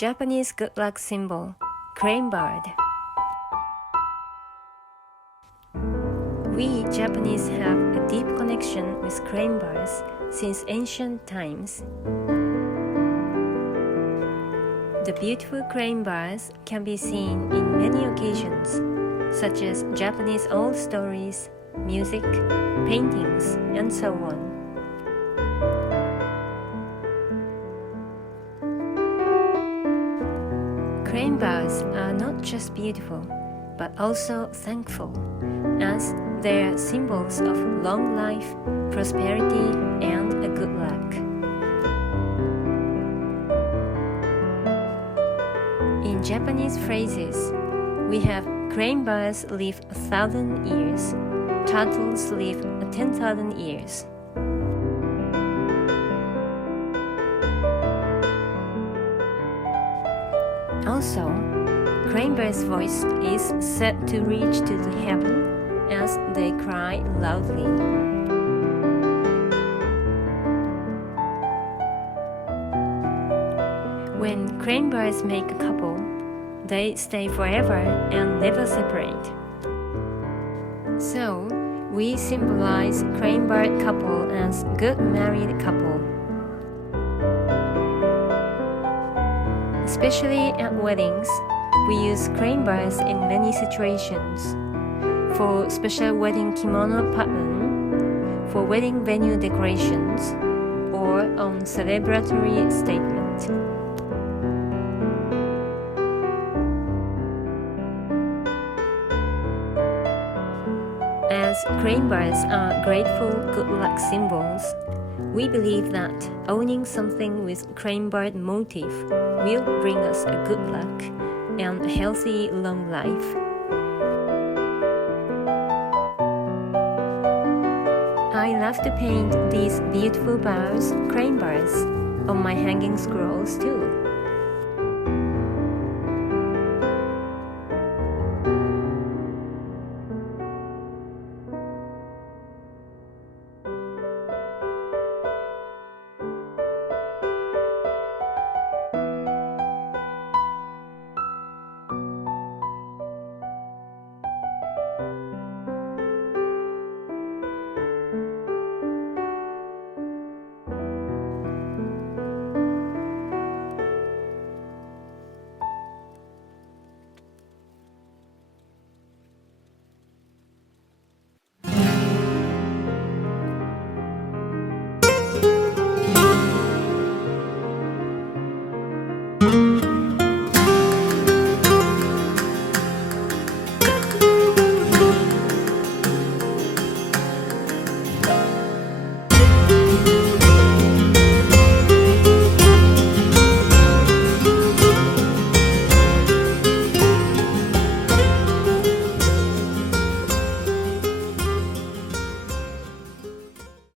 Japanese good luck symbol, crane bird. We Japanese have a deep connection with crane birds since ancient times. The beautiful crane birds can be seen in many occasions, such as Japanese old stories, music, paintings, and so on. Crane birds are not just beautiful, but also thankful, as they are symbols of long life, prosperity, and a good luck. In Japanese phrases, we have crane birds live 1,000 years, turtles live 10,000 years. Also, crane birds' voice is said to reach to the heaven as they cry loudly. When crane birds make a couple, they stay forever and never separate. So, we symbolize crane bird couple as good married couple. Especially at weddings, we use crane birds in many situations. For special wedding kimono pattern, for wedding venue decorations, or on celebratory statement. As crane birds are grateful good luck symbols, we believe that owning something with crane bird motif will bring us a good luck and a healthy long life. I love to paint these beautiful birds, crane birds, on my hanging scrolls too.